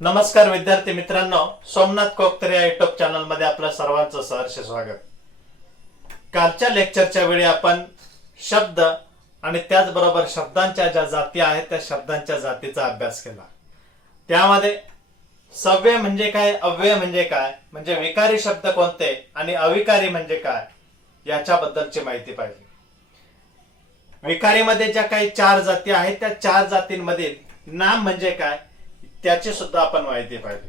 नमस्कार विद्यार्थी मित्रांनो सोमनाथ कोकतरे या युट्यूब चॅनलमध्ये आपलं सर्वांचं सहर्ष स्वागत. कालच्या लेक्चरच्या वेळी आपण शब्द आणि त्याचबरोबर शब्दांच्या ज्या जाती आहेत त्या शब्दांच्या जातीचा अभ्यास केला. त्यामध्ये सव्य म्हणजे काय अव्यय म्हणजे काय म्हणजे विकारी शब्द कोणते आणि अविकारी म्हणजे काय याच्याबद्दलची माहिती पाहिजे. विकारीमध्ये ज्या काही चार जाती आहेत त्या चार जातींमधील नाम म्हणजे काय त्याची सुद्धा आपण माहिती पाहिजे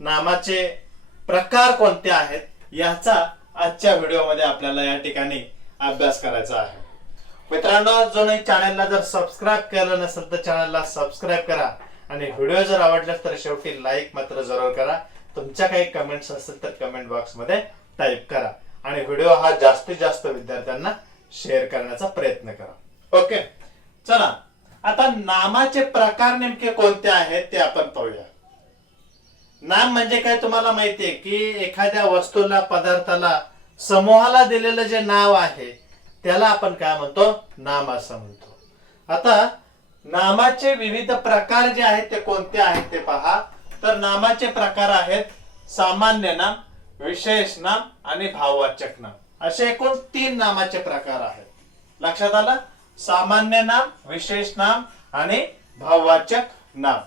नामाचे प्रकार कोणते आहेत याचा आजच्या व्हिडिओमध्ये आपल्याला या ठिकाणी अभ्यास करायचा आहे. मित्रांनो अजूनही चॅनलला जर सबस्क्राईब केलं नसेल तर चॅनलला सबस्क्राईब करा आणि व्हिडिओ जर आवडल्यास तर शेवटी लाईक मात्र जरूर करा. तुमच्या काही कमेंट्स असतील तर कमेंट बॉक्समध्ये टाईप करा आणि व्हिडिओ हा जास्तीत जास्त विद्यार्थ्यांना शेअर करण्याचा प्रयत्न करा. ओके चला. आता नामाचे प्रकार नेमके कोणते आहेत ते आपण पाहूया. नाम म्हणजे काय तुम्हाला माहितीये की एखाद्या वस्तूला पदार्थाला समूहाला दिलेलं जे नाव आहे त्याला आपण काय म्हणतो? नाम असं म्हणतो. आता नामाचे विविध प्रकार जे आहेत ते कोणते आहेत ते पहा. तर नामाचे प्रकार आहेत सामान्य नाम विशेष नाम आणि भाववाचक नाम. असे एकूण तीन नामाचे प्रकार आहेत. लक्षात आलं? सामान्य नाम विशेष नाम आणि भाववाचक नाम.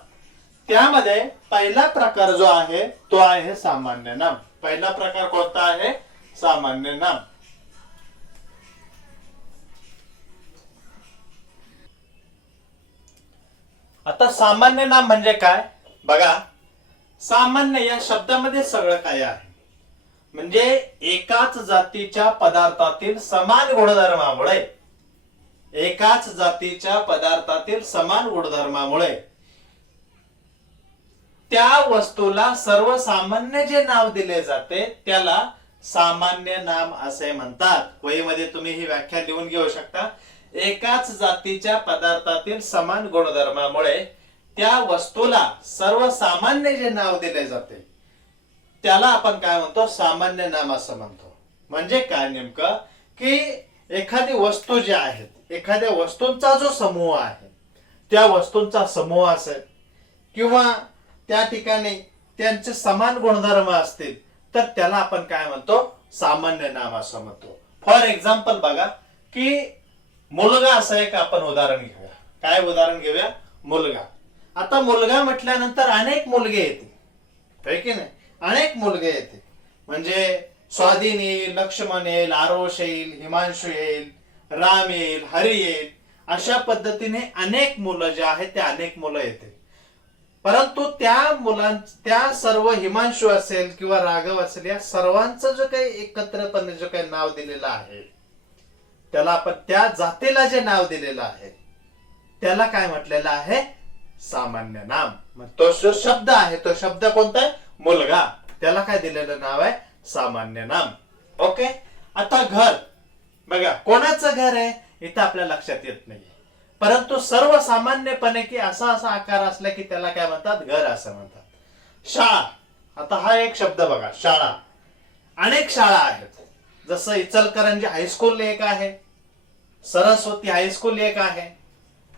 त्यामध्ये पहिला प्रकार जो आहे तो आहे सामान्य नाम. पहिला प्रकार कोणता आहे? सामान्य नाम. आता सामान्य नाम म्हणजे काय? बघा सामान्य या शब्दामध्ये सगळं काय आहे. म्हणजे एकाच जातीच्या पदार्थातील समान गुणधर्मामुळे एकाच जातीच्या पदार्थातील समान गुणधर्मामुळे. त्या वस्तूला सर्वसामान्य जे नाव दिले जाते त्याला सामान्य नाम असे म्हणतात. वहीमध्ये तुम्ही ही व्याख्या लिहून घेऊ शकता. एकाच जातीच्या पदार्थातील समान गुणधर्मामुळे त्या वस्तूला सर्वसामान्य जे नाव दिले जाते त्याला आपण काय म्हणतो? सामान्य नाम असं म्हणतो. म्हणजे काय नेमकं? की एखादी वस्तू जी आहेत एखाद्या वस्तूंचा जो समूह आहे त्या वस्तूंचा समूह असेल किंवा त्या ठिकाणी त्यांचे समान गुणधर्म असतील तर त्याला आपण काय म्हणतो? सामान्य नाम असं म्हणतो. फॉर एक्झाम्पल बघा की मुलगा असं एक आपण उदाहरण घेऊया. काय उदाहरण घेऊया? मुलगा. आता मुलगा म्हटल्यानंतर अनेक मुलगे येते की नाही? अनेक मुलगे येते म्हणजे स्वाधीन येईल लक्ष्मण येईल आरोश येईल हिमांशू येईल राम येईल हरी येईल अशा पद्धतीने अनेक मुलं जे आहेत ते अनेक मुलं येतील. परंतु त्या मुलां त्या सर्व हिमांशू असेल किंवा राघव असेल या सर्वांचं जो काही एकत्रपणे जे काही नाव दिलेलं आहे त्याला आपण त्या जातीला जे नाव दिलेलं आहे त्याला काय म्हटलेलं आहे? सामान्य नाम. मग तो जो शब्द आहे तो शब्द कोणता आहे? मुलगा. त्याला काय दिलेलं नाव आहे? सामान्य नाम. ओके? आता घर. बघा. कोणाचं घर आहे इथं आपल्या लक्षात येत नाही परंतु सर्वसामान्यपणे की असा असा आकार असला की त्याला काय म्हणतात? घर असं म्हणतात. शाळा. आता हा एक शब्द बघा शाळा. अनेक शाळा आहेत. जसं इचलकरंजी हायस्कूल एक आहे. सरस्वती हायस्कूल एक आहे.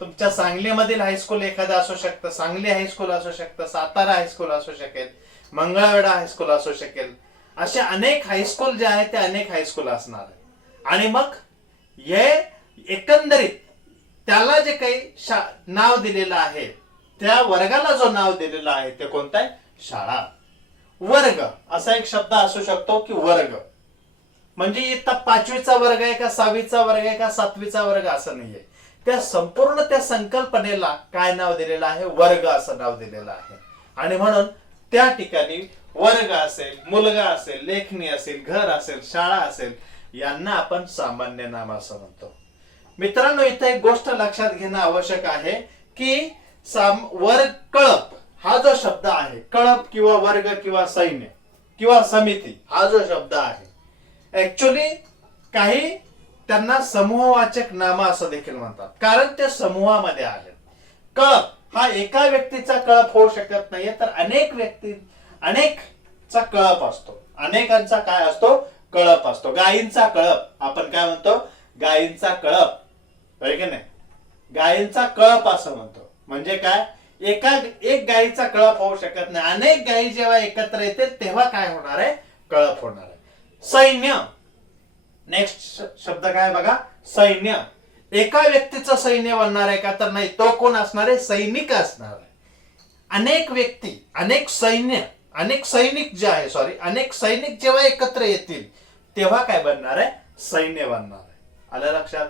तुमच्या सांगलीमधील हायस्कूल एखादं असू शकतं सांगली हायस्कूल असू शकतं सातारा हायस्कूल असू शकेल मंगळवेढा हायस्कूल असू शकेल. असे अनेक हायस्कूल जे आहेत ते अनेक हायस्कूल असणार आहे आणि मग हे एकंदरीत त्याला जे काही शा नाव दिलेलं आहे त्या वर्गाला जो नाव दिलेला आहे ते कोणता आहे? शाळा. वर्ग असा एक शब्द असू शकतो की वर्ग. म्हणजे इथं पाचवीचा वर्ग आहे का सहावीचा वर्ग आहे का सातवीचा वर्ग असं नाहीये. त्या संपूर्ण त्या संकल्पनेला काय नाव दिलेलं आहे? वर्ग असं नाव दिलेलं आहे. आणि म्हणून त्या ठिकाणी वर्ग असेल मुलगा असेल लेखणी असेल घर असेल शाळा असेल यांना आपण सामान्य नाम असं म्हणतो. मित्रांनो इथे एक गोष्ट लक्षात घेणं आवश्यक आहे की साम वर्ग कळप हा जो शब्द आहे कळप किंवा वर्ग किंवा सैन्य किंवा समिती हा जो शब्द आहे. ऍक्च्युली काही त्यांना समूहवाचक नाम असं देखील म्हणतात. कारण ते समूहामध्ये आहेत. कळप हा एका व्यक्तीचा कळप होऊ शकत नाहीये तर अनेक व्यक्ती अनेकचा कळप असतो. अनेकांचा काय असतो? कळप असतो. गायींचा कळप. आपण काय म्हणतो? गायींचा कळप. होय की नाही? गायींचा कळप असं म्हणतो. म्हणजे काय? एका एक गायीचा कळप होऊ शकत नाही. अनेक गायी जेव्हा एकत्र येतील तेव्हा काय होणार आहे? कळप होणार आहे. सैन्य. नेक्स्ट शब्द काय बघा? सैन्य. एका व्यक्तीचं सैन्य बनणार आहे का? तर नाही तो कोण असणार आहे? सैनिक असणार आहे. अनेक व्यक्ती अनेक सैन्य अनेक सैनिक जे आहे सॉरी अनेक सैनिक जेव्हा एकत्र येतील तेव्हा काय बनणार आहे? सैन्य बनणार आहे. आलं लक्षात?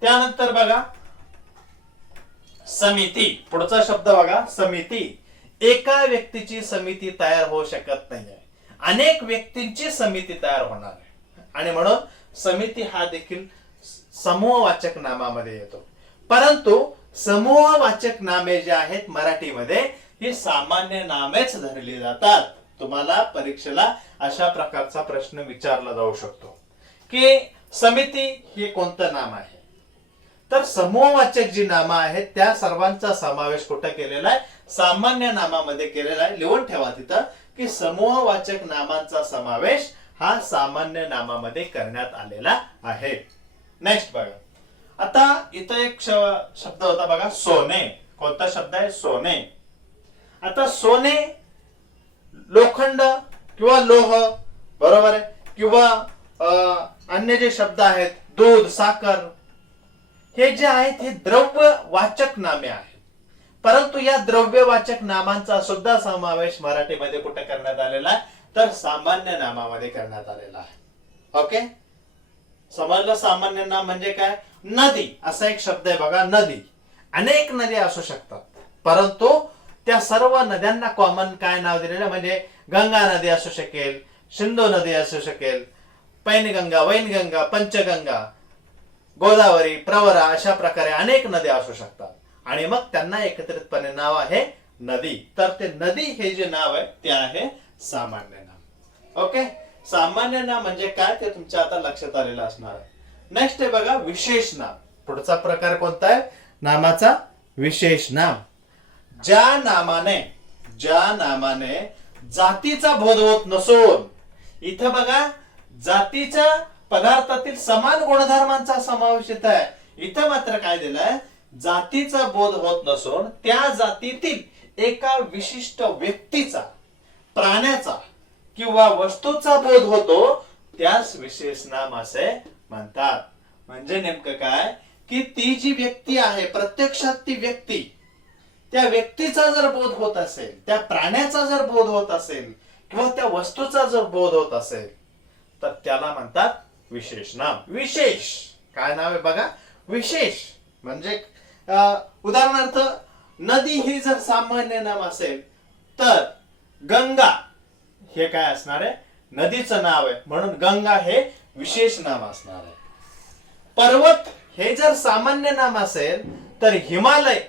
त्यानंतर बघा समिती. पुढचा शब्द बघा समिती. एका व्यक्तीची समिती तयार होऊ शकत नाही आहे अनेक व्यक्तींची समिती तयार होणार आहे. आणि म्हणून समिती हा देखील समूहवाचक नामामध्ये येतो. परंतु समूहवाचक नामे जे आहेत मराठीमध्ये ही सामान्य नामेच धरली जातात. तुम्हाला परीक्षेला अशा प्रकारचा प्रश्न विचारला जाऊ शकतो. की समिती हे कोणतं नाम आहे? तर समूहवाचक जी नामं आहेत त्या सर्वांचा समावेश कुठं केलेला आहे? सामान्य नामामध्ये केलेला आहे. लिहून ठेवा तिथं की समूहवाचक नामांचा समावेश हा सामान्य नामामध्ये करण्यात आलेला आहे. नेक्स्ट बघा. आता इथं एक श- शब्द होता बघा सोने. कोणता शब्द आहे? सोने. आता सोने लोखंड किंवा लोह बरोबर आहे? किंवा अन्य जे शब्द आहेत दूध साखर हे जे आहेत हे द्रव्य वाचक नामे आहेत. परंतु या द्रव्यवाचक नामांचा सुद्धा समावेश मराठीमध्ये कुठे करण्यात आलेला आहे? तर सामान्य नामामध्ये करण्यात आलेला आहे. ओके समजलं? सामान्य नाम म्हणजे काय? नदी. असा एक शब्द आहे बघा नदी. अनेक नद्या असू शकतात. परंतु त्या सर्व नद्यांना कॉमन काय नाव दिलेलं म्हणजे गंगा नदी असू शकेल सिंधू नदी असू शकेल पैनगंगा वैनगंगा पंचगंगा गोदावरी प्रवरा अशा प्रकारे अनेक नद्या असू शकतात. आणि मग त्यांना एकत्रितपणे नाव आहे नदी. तर ते नदी हे जे नाव आहे ते आहे सामान्य नाम. ओके? सामान्य नाम म्हणजे काय? ते तुमच्या आता लक्षात आलेलं असणार आहे. नेक्स्ट आहे बघा विशेष नाम. पुढचा प्रकार कोणता आहे? नामाचा विशेष नाम. ज्या नामाने ज्या नामाने जातीचा बोध होत नसून इथं बघा जातीच्या पदार्थातील समान गुणधर्मांचा समावेश येत आहे. इथं मात्र काय दिलंय? जातीचा बोध होत नसून त्या जातीतील एका विशिष्ट व्यक्तीचा प्राण्याचा किंवा वस्तूचा बोध होतो त्यास विशेष नाम असे म्हणतात. म्हणजे नेमकं काय? की ती जी व्यक्ती आहे प्रत्यक्षात ती व्यक्ती त्या व्यक्तीचा जर बोध होत असेल त्या प्राण्याचा जर बोध होत असेल किंवा त्या वस्तूचा जर बोध होत असेल तर त्याला म्हणतात विशेष नाम. विशेष. काय नाव आहे बघा? विशेष. म्हणजे उदाहरणार्थ नदी ही जर सामान्य नाम असेल तर गंगा हे काय असणार आहे? नदीचं नाव आहे. म्हणून गंगा हे विशेष नाम असणार आहे. पर्वत हे जर सामान्य नाम असेल तर हिमालय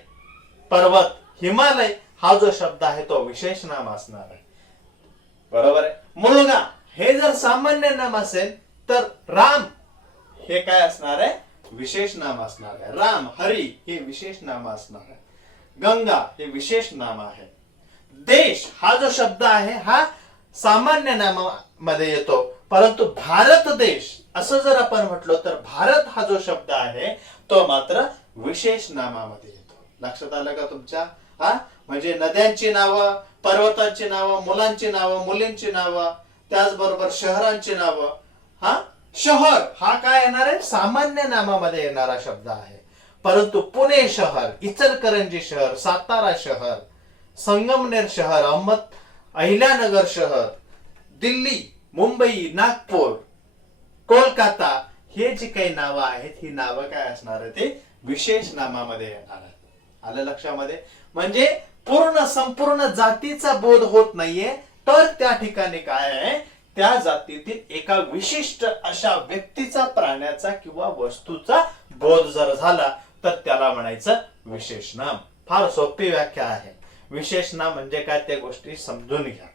पर्वत हिमालय हा जो शब्द आहे तो विशेष नाम असणार आहे. बरोबर आहे? मुलगा हे जर सामान्य नाम असेल तर राम हे काय असणार आहे? विशेष नाम असणार आहे. राम हरी हे विशेष नाम असणार आहे. गंगा हे विशेष नाम आहे. देश हा जो शब्द आहे हा सामान्य नामामध्ये येतो. परंतु भारत देश असं जर आपण म्हटलो तर भारत हा जो शब्द आहे तो मात्र विशेष नामामध्ये येतो. लक्षात आलं का तुमच्या? हा? म्हणजे नद्यांची नावं पर्वतांची नावं मुलांची नावं मुलींची नावं त्याचबरोबर शहरांची नावं. हा? शहर हा काय येणार आहे? सामान्य नामामध्ये येणारा शब्द आहे. परंतु पुणे शहर इचलकरंजी शहर सातारा शहर संगमनेर शहर अहमद अहिल्यानगर शहर दिल्ली मुंबई नागपूर कोलकाता हे जी काही नावं आहेत ही नावं काय असणार आहे ते विशेष नामामध्ये येणार आहे आलं लक्षामध्ये? म्हणजे पूर्ण संपूर्ण जातीचा बोध होत नाहीये. तर त्या ठिकाणी काय आहे? त्या जातीतील एका विशिष्ट अशा व्यक्तीचा प्राण्याचा किंवा वस्तूचा बोध जर झाला तर त्याला म्हणायचं विशेष नाम फार सोपी व्याख्या आहे. विशेष नाम म्हणजे काय त्या गोष्टी समजून घ्या.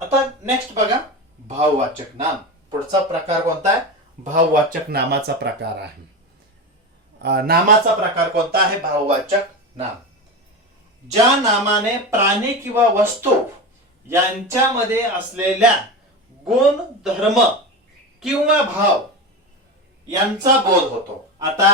आता नेक्स्ट बघा. भाववाचक नाम. पुढचा प्रकार कोणता आहे? भाववाचक नामाचा प्रकार आहे. नामाचा प्रकार कोणता आहे? भाववाचक नाम ज्या नामाने प्राणी किंवा वस्तू यांच्यामध्ये असलेल्या गुण धर्म किंवा भाव यांचा बोध होतो. आता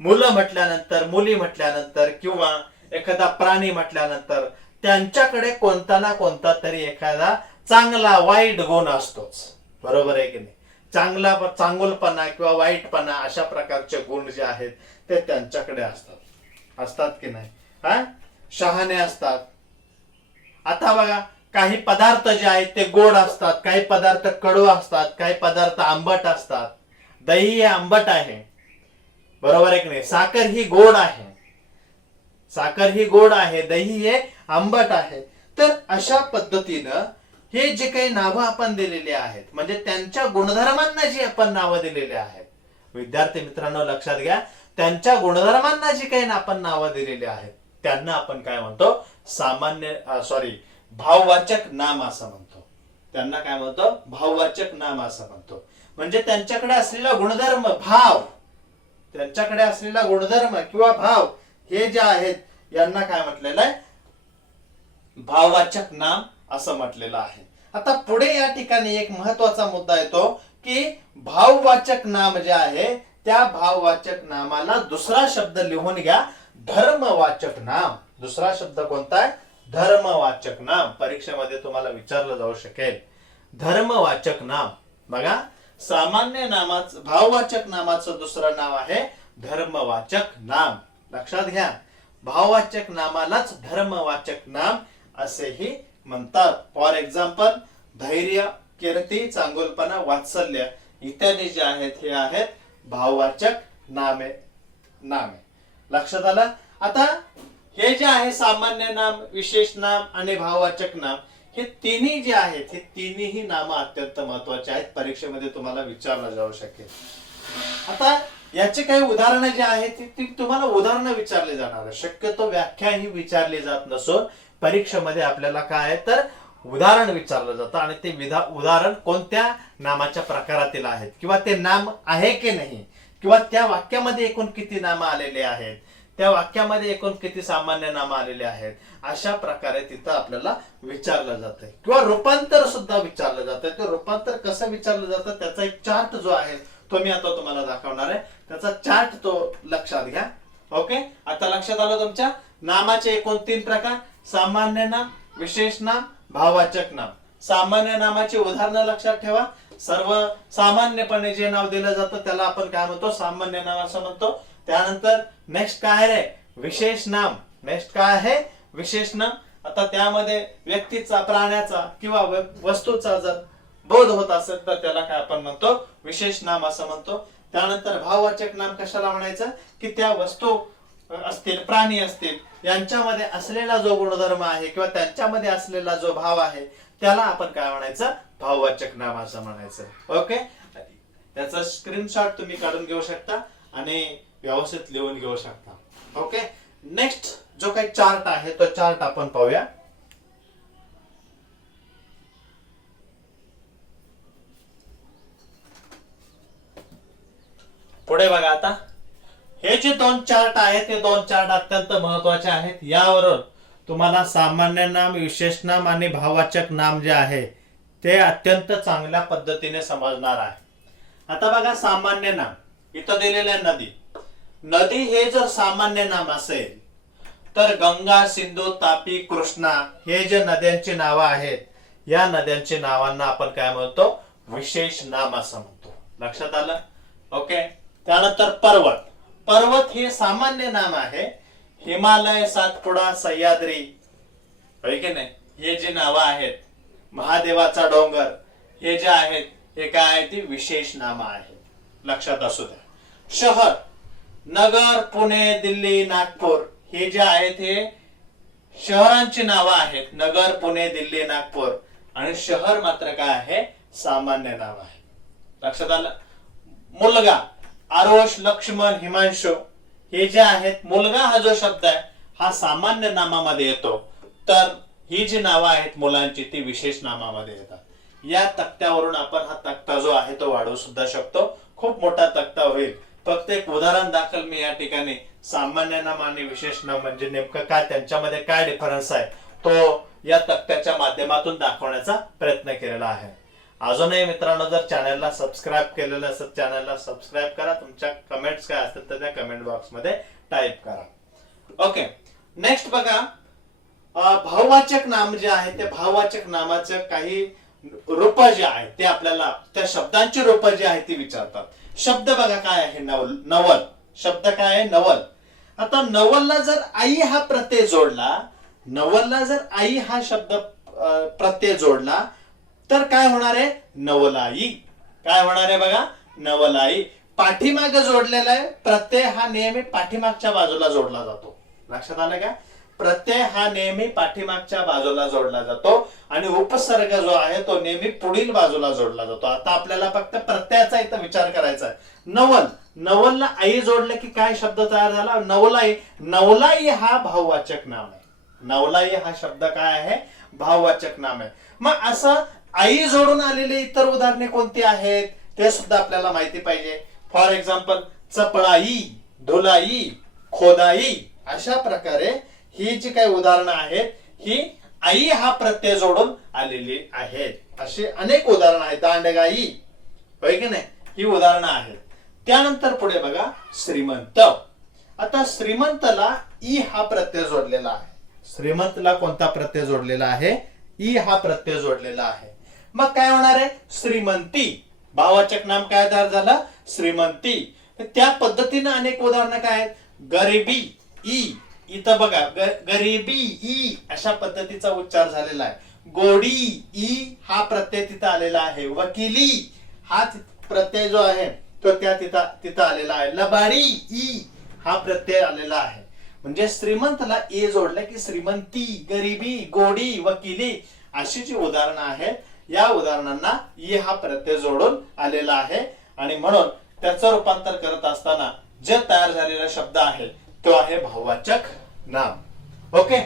मुलं म्हटल्यानंतर मुली म्हटल्यानंतर किंवा एखादा प्राणी म्हटल्यानंतर त्यांच्याकडे कोणता ना कोणता तरी एखादा चांगला वाईट गुण असतोच. बरोबर आहे की नाही? चांगला चांगुलपणा किंवा वाईटपणा अशा प्रकारचे गुण जे आहेत ते त्यांच्याकडे असतात. असतात की नाही? हा? शहाणे असतात. आता बघा काही पदार्थ जे आहेत ते गोड असतात काही पदार्थ कडू असतात काही पदार्थ आंबट असतात. दही हे आंबट आहे. बरोबर आहे की नाही? साखर ही गोड आहे. साखर ही गोड आहे दही हे आंबट आहे. तर अशा पद्धतीनं हे जे काही नावं आपण दिलेली आहेत म्हणजे त्यांच्या गुणधर्मांना जी आपण नावं दिलेली आहेत. विद्यार्थी मित्रांनो लक्षात घ्या. त्यांच्या गुणधर्मांना जी काही आपण नावं दिलेली आहेत त्यांना आपण काय म्हणतो? सामान्य सॉरी भाववाचक नाम असं म्हणतो. त्यांना काय म्हणतो? भाववाचक नाम असं म्हणतो. म्हणजे त्यांच्याकडे असलेला गुणधर्म भाव त्यांच्याकडे असलेला गुणधर्म किंवा भाव हे जे आहेत यांना काय म्हटलेलं आहे? भाववाचक नाम असं म्हटलेलं आहे. आता पुढे या ठिकाणी एक महत्त्वाचा मुद्दा येतो की भाववाचक नाम जे आहे त्या भाववाचक नामाला दुसरा शब्द लिहून घ्या धर्मवाचक नाम. दुसरा शब्द कोणता आहे? धर्मवाचक नाम. परीक्षेमध्ये तुम्हाला विचारलं जाऊ शकेल. धर्मवाचक नाम. बघा सामान्य नामाच भाववाचक नामाचं दुसरं नाव आहे धर्मवाचक नाम. लक्षात घ्या. भाववाचक नामालाच धर्मवाचक नाम असेही म्हणतात. फॉर एक्झाम्पल धैर्य कीर्ती चांगुलपणा वात्सल्य. इत्यादी जे आहेत हे आहेत भाववाचक नामे नामे. लक्षात आलं? आता हे जे आहे सामान्य नाम विशेष नाम आणि भाववाचक नाम हे तिन्ही जे आहेत हे तिन्ही नाम अत्यंत महत्त्वाचे आहेत. परीक्षेमध्ये तुम्हाला विचारलं जाऊ शकेल. आता याचे काही उदाहरणं जे आहेत ती- तुम्हाला उदाहरणं विचारली जाणार शक्यतो व्याख्या ही विचारली जात नसून परीक्षेमध्ये आपल्याला काय आहे? तर उदाहरण विचारलं जातं आणि ते विधा उदाहरण कोणत्या नामाच्या प्रकारातील आहेत? किंवा ते नाम आहे की नाही? किंवा त्या वाक्यामध्ये एकूण किती नामं आलेले आहेत? त्या वाक्यामध्ये एकूण किती सामान्य नामं आलेले आहेत? अशा प्रकारे तिथं आपल्याला विचारलं जातंय. किंवा रूपांतर सुद्धा विचारलं जातं ते रूपांतर कसं विचारलं जातं? त्याचा एक चार्ट जो आहे तो मी आता तुम्हाला दाखवणार आहे. त्याचा चार्ट तो लक्षात घ्या. ओके आता लक्षात आलं तुमच्या? नामाचे एकूण तीन प्रकार. सामान्य नाम विशेष नाम भाववाचक नाम. सामान्य नामाची उदाहरणं लक्षात ठेवा. सर्व सामान्यपणे जे नाव दिलं जातं त्याला आपण काय म्हणतो? सामान्य नाम असं म्हणतो. त्यानंतर नेक्स्ट काय आहे? विशेष नाम. नेक्स्ट काय आहे? विशेष नाम. आता त्यामध्ये व्यक्तीचा प्राण्याचा किंवा व- वस्तूचा जर बोध होत असेल तर त्याला काय आपण म्हणतो? विशेष नाम असं म्हणतो. त्यानंतर भाववाचक नाम कशाला म्हणायचं? की त्या वस्तू असतील प्राणी असतील यांच्यामध्ये असलेला जो गुणधर्म आहे किंवा त्यांच्यामध्ये असलेला जो भाव आहे त्याला आपण काय म्हणायचं? भाववाचक नाम असं म्हणायचं. ओके याचा स्क्रीनशॉट तुम्ही काढून घेऊ शकता आणि व्यवस्थित लिहून घेऊ शकता. ओके नेक्स्ट जो काही चार्ट आहे तो चार्ट आपण पाहूया. पुढे बघा आता. हे जे दोन चार्ट आहेत ते दोन चार्ट अत्यंत महत्त्वाचे आहेत. यावरून तुम्हाला सामान्य नाम विशेष नाम आणि भाववाचक नाम जे आहे ते अत्यंत चांगल्या पद्धतीने समजणार आहे. आता बघा सामान्य नाम. इथं दिलेलं आहे नदी. नदी हे जर सामान्य नाम असेल तर गंगा सिंधू तापी कृष्णा हे जे नद्यांची नावं आहेत या नद्यांची नावांना आपण काय म्हणतो? विशेष नाम असं म्हणतो. लक्षात आलं? ओके? त्यानंतर पर्वत. पर्वत हे सामान्य नाम आहे. हिमालय सातपुडा सह्याद्री. होय की नाही? हे जे नावं आहेत महादेवाचा डोंगर हे जे आहेत हे काय? आहे ती विशेष नाम आहेत. लक्षात असू द्या. शहर नगर पुणे दिल्ली नागपूर हे जे आहेत हे शहरांची नावं आहेत. नगर पुणे दिल्ली नागपूर. आणि शहर मात्र काय आहे? सामान्य नाव आहे. लक्षात आलं? मुलगा आरोश लक्ष्मण हिमांशु हे जे आहेत मुलगा हा जो शब्द आहे हा सामान्य नामामध्ये येतो. तर ही जी नावं आहेत मुलांची ती विशेष नामामध्ये येतात. या तक्त्यावरून आपण हा तक्ता जो आहे तो वाढवू सुद्धा शकतो. खूप मोठा तक्ता होईल. फक्त एक उदाहरण दाखल मी या ठिकाणी. सामान्य नाम आणि विशेष नाम म्हणजे नेमकं काय त्यांच्यामध्ये काय डिफरन्स आहे तो या तक्त्याच्या माध्यमातून दाखवण्याचा प्रयत्न केलेला आहे. अजूनही मित्रांनो जर चॅनलला सबस्क्राईब केलेलं असत चॅनलला सबस्क्राईब करा. तुमच्या कमेंट्स काय असतील तर त्या कमेंट बॉक्समध्ये टाईप करा. ओके नेक्स्ट बघा. भाववाचक नाम जे आहे ते भाववाचक नामाचं काही रूप जे आहे ते आपल्याला त्या शब्दांची रूप जी आहे ती विचारतात. शब्द बघा काय आहे नवल नवल. शब्द काय आहे नवल. आता नवलला जर आई हा प्रत्यय जोडला नवलला जर आई हा शब्द प्रत्यय जोडला तर काय होणार आहे? नवलाई. काय होणार आहे बघा? नवलाई. पाठीमाग जोडलेला आहे. प्रत्यय हा नेहमी पाठीमागच्या बाजूला जोडला जातो. लक्षात आलं का? प्रत्यय हा नेहमी पाठीमागच्या बाजूला जोडला जातो आणि उपसर्ग जो आहे तो नेहमी पुढील बाजूला जोडला जातो. आता आपल्याला फक्त प्रत्ययाचा इथं विचार करायचा आहे. नवल. नवलला आई जोडले की काय शब्द तयार झाला? नवलाई. नवलाई हा भाववाचक नाम आहे. नवलाई हा शब्द काय आहे? भाववाचक नाम आहे. मग असं आई जोडून आलेली इतर उदाहरणे कोणती आहेत? ते सुद्धा आपल्याला माहिती पाहिजे. फॉर एक्झाम्पल चपळाई धुलाई खोदाई अशा प्रकारे ही जी काही उदाहरणं आहेत ही आई हा प्रत्यय जोडून आलेली आहेत. अशी अनेक उदाहरणं आहेत. दांडगाई होय की नाही? ही उदाहरणं आहेत. त्यानंतर पुढे बघा श्रीमंत. आता श्रीमंतला ई हा प्रत्यय जोडलेला आहे. श्रीमंतला कोणता प्रत्यय जोडलेला आहे? ई हा प्रत्यय जोडलेला आहे. मग काय होणार आहे? श्रीमंती. भावाचक नाम काय तयार झालं? श्रीमंती. तर त्या पद्धतीनं अनेक उदाहरणं काय आहेत? गरिबी ई. इथं बघा गरिबी ई. अशा पद्धतीचा उच्चार झालेला आहे. गोडी ई. हा प्रत्यय तिथं आलेला आहे. वकिली हा प्रत्यय जो आहे तो त्या तिथं तिथं आलेला आहे. लबारी ई. हा प्रत्यय आलेला आहे. म्हणजे श्रीमंतला ए जोडलं की श्रीमंती गरिबी गोडी वकिली अशी जी उदाहरणं आहेत या उदाहरणांना ई हा प्रत्यय जोडून आलेला आहे. आणि म्हणून त्याचं रूपांतर करत असताना जे तयार झालेला शब्द आहे तो आहे भाववाचक नाम. ओके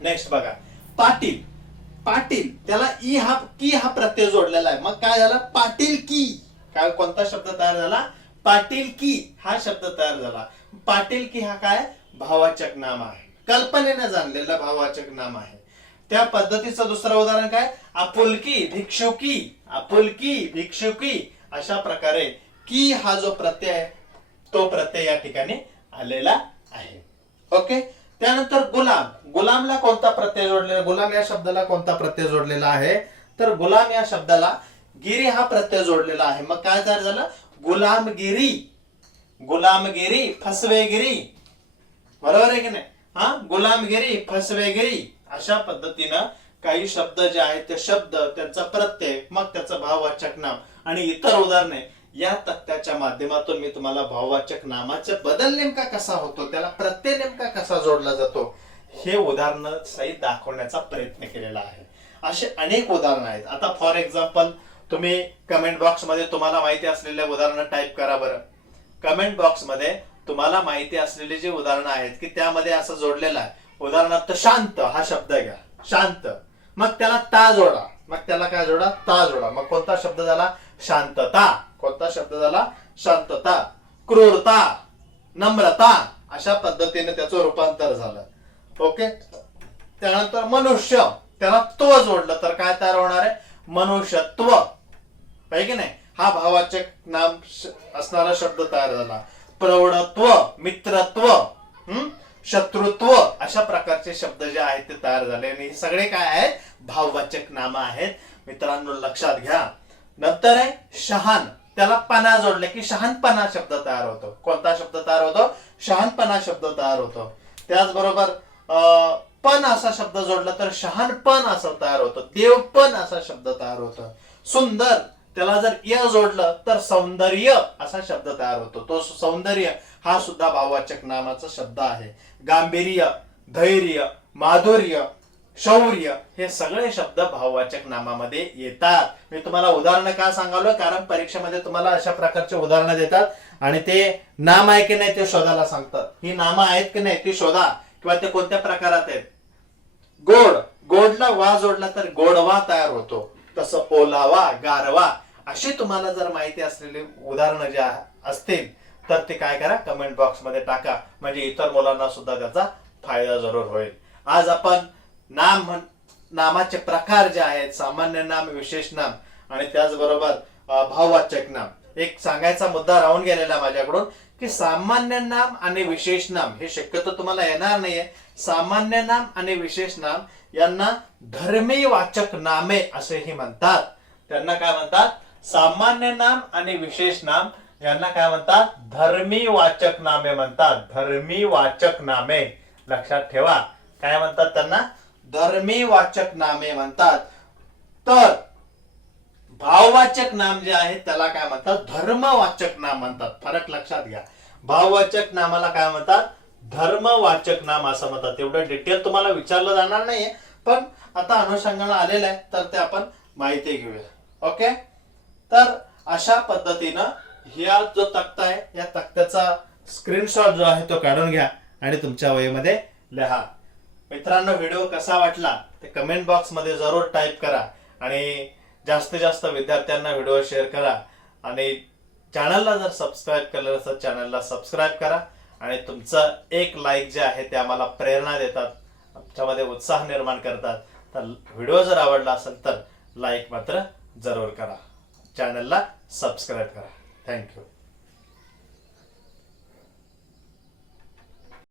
नेक्स्ट बघा. पाटील. पाटील. त्याला ई हा की हा प्रत्यय जोडलेला आहे. मग काय झालं? पाटील की. काय कोणता शब्द तयार झाला? पाटील की हा शब्द तयार झाला. पाटील की हा काय? भावाचक नाम आहे. कल्पनेने जाणलेला भाववाचक नाम आहे. त्या पद्धतीचं दुसरं उदाहरण काय? आपुलकी भिक्षुकी आपुलकी भिक्षुकी अशा प्रकारे की हा जो प्रत्यय आहे तो प्रत्यय या ठिकाणी आलेला आहे. ओके त्यानंतर गुलाम. गुलामला कोणता प्रत्यय जोडलेला गुलाम या शब्दाला कोणता प्रत्यय जोडलेला आहे? तर गुलाम या शब्दाला गिरी हा प्रत्यय जोडलेला आहे. मग काय तयार झालं? गुलामगिरी. गुलामगिरी फसवेगिरी. बरोबर आहे की नाही? हा? गुलामगिरी फसवेगिरी. अशा पद्धतीनं काही शब्द जे आहेत ते शब्द त्यांचा प्रत्यय मग त्याचं भाववाचक नाम आणि इतर उदाहरणे या तक्त्याच्या माध्यमातून मी तुम्हाला भाववाचक नामाचे बदल नेमका कसा होतो त्याला प्रत्यय नेमका कसा जोडला जातो हे उदाहरण सहित दाखवण्याचा प्रयत्न केलेला आहे. असे अनेक उदाहरणं आहेत. आता फॉर एक्झाम्पल तुम्ही कमेंट बॉक्समध्ये तुम्हाला माहिती असलेले उदाहरणं टाईप करा बरं. कमेंट बॉक्समध्ये तुम्हाला माहिती असलेली जी उदाहरणं आहेत की त्यामध्ये असं जोडलेलं आहे. उदाहरणार्थ शांत हा शब्द घ्या. शांत. मग त्याला ता जोडा. मग त्याला काय जोडा? ता जोडा. मग कोणता शब्द झाला? शांतता. कोणता शब्द झाला? शांतता. क्रूरता. नम्रता. अशा पद्धतीने त्याचं रूपांतर झालं. ओके? त्यानंतर मनुष्य. त्याला तो जोडलं तर काय तयार होणार आहे? मनुष्यत्व. पाहिजे की नाही? हा भावाचक नाम असणारा शब्द तयार झाला. प्रौढत्व. मित्रत्व. हम्म शत्रुत्व अशा प्रकारचे शब्द जे आहेत ते तयार झाले. आणि हे सगळे काय आहेत? भाववाचक नाम आहेत. मित्रांनो लक्षात घ्या. नंतर आहे शहान. त्याला पणा जोडले की शहानपणा शब्द तयार होतो. कोणता शब्द तयार होतो? शहानपणा शब्द तयार होतो. त्याचबरोबर अं, पण असा शब्द जोडला तर शहानपण असं तयार होतं. देवपण असा शब्द तयार होतो. सुंदर. त्याला जर य जोडलं तर सौंदर्य असा शब्द तयार होतो. तो सौंदर्य हा सुद्धा भाववाचक नामाचा शब्द आहे. गांभीर्य धैर्य माधुर्य शौर्य हे सगळे शब्द भाववाचक नामामध्ये येतात. मी तुम्हाला उदाहरणं का सांगालो? कारण परीक्षेमध्ये तुम्हाला अशा प्रकारचे उदाहरणं देतात आणि ते नाम आहे की नाही ते शोधायला सांगतात. ही नामं आहेत की नाही ती शोधा किंवा ते कोणत्या प्रकारात आहेत? गोड. गोडला वा जोडला तर गोडवा तयार होतो. तसं ओलावा गारवा अशी तुम्हाला जर माहिती असलेली उदाहरणं जे असतील तर ते काय करा? कमेंट बॉक्समध्ये टाका. म्हणजे इतर मुलांना सुद्धा त्याचा फायदा जरूर होईल. आज आपण नाम म्हण- नामाचे प्रकार जे आहेत सामान्य नाम विशेष नाम आणि त्याचबरोबर भाववाचक नाम. एक सांगायचा मुद्दा राहून गेलेला माझ्याकडून की सामान्य नाम आणि विशेष नाम हे शक्यतो तुम्हाला येणार नाहीये. सामान्य नाम आणि विशेष नाम यांना धर्मी वाचक नामे असेही म्हणतात. त्यांना काय म्हणतात? सामान्य नाम आणि विशेष नाम यांना काय म्हणतात? धर्मी वाचक नामे म्हणतात. धर्मी वाचक नामे लक्षात ठेवा. काय म्हणतात त्यांना? धर्मी वाचक नामे म्हणतात. तर भाववाचक नाम जे आहे त्याला काय म्हणतात? धर्मवाचक नाम म्हणतात. फरक लक्षात घ्या. भाववाचक नामाला काय म्हणतात? धर्मवाचक नाम असं म्हणतात. एवढं डिटेल तुम्हाला विचारलं जाणार नाहीये. पण आता अनुषंगाला आलेलं आहे तर ते आपण माहिती घेऊया. ओके तर अशा पद्धतीनं ह्या जो तक्ता आहे या तक्त्याचा स्क्रीनशॉट जो आहे तो काढून घ्या आणि तुमच्या वहीमध्ये लिहा. मित्रांनो व्हिडिओ कसा वाटला ते कमेंट बॉक्समध्ये जरूर टाईप करा आणि जास्तीत जास्त विद्यार्थ्यांना व्हिडिओ शेअर करा. आणि चॅनलला जर सबस्क्राईब केलं तर चॅनलला सबस्क्राईब करा आणि तुमचं एक लाईक जे आहे ते आम्हाला प्रेरणा देतात आमच्यामध्ये उत्साह निर्माण करतात. तर व्हिडिओ जर आवडला असेल तर लाईक मात्र जरूर करा. चॅनलला सबस्क्राईब करा. Thank you.